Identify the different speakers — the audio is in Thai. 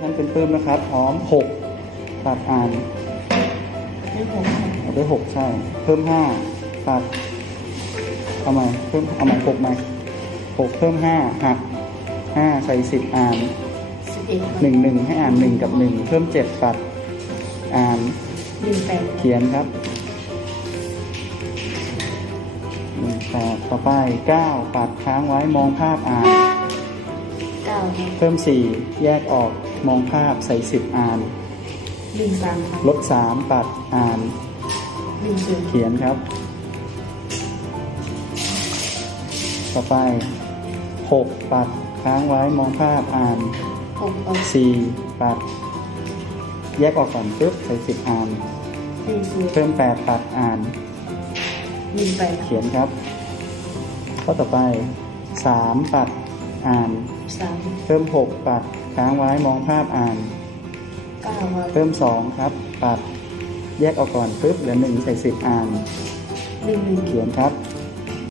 Speaker 1: ท่านเป็นปลื้มนะครับพร้อมหกตัดอ่าน
Speaker 2: ไม่หก
Speaker 1: เอาได้หกใช่ เพิ่มห้าตัดเอาใหม่เพิ่มเอาใหม่หกใหม่หกเพิ่มห้าหักห้าใส่สิบอ่าน
Speaker 2: สิบเอ็ด
Speaker 1: หนึ่งหนึ่งให้อ่านหนึ่งกับหนึ่งเพิ่มเจ็ดตัดอ่าน
Speaker 2: หนึ่งแปด
Speaker 1: เขียนครับหนึ่งแปดต่อไปเก้าปัดค้างไว้มองภาพอ่าน
Speaker 2: เก้าครับ
Speaker 1: เพิ่มสี่แยกออก มองภาพใส่สิบอ่าน
Speaker 2: หนึ่งสามครับ
Speaker 1: ลบสามปัดอ่าน
Speaker 2: หนึ่งศูนย์
Speaker 1: เขียนครับ ต่อไปหกปัดค้างไว้มองภาพอ่าน
Speaker 2: หกออก
Speaker 1: สี่ปัด แยกออกก่อนปึ๊บใส่สิบอ่าน
Speaker 2: หนึ่งศูนย์
Speaker 1: เพิ่มแปดปัดอ่าน
Speaker 2: หนึ่งแปด
Speaker 1: เขียนครับ ข้อต่อไปสามปัด อ่าน
Speaker 2: สาม
Speaker 1: เพิ่มหกปัดค้างไว้มองภาพอ่าน
Speaker 2: เก้าครับ
Speaker 1: เพิ่มสองครับ ปัดแยกออกก่อนปึ๊บเหลือหนึ่งใส่สิบอ่าน
Speaker 2: หนึ่งหนึ่ง
Speaker 1: เขียนครับ
Speaker 2: ห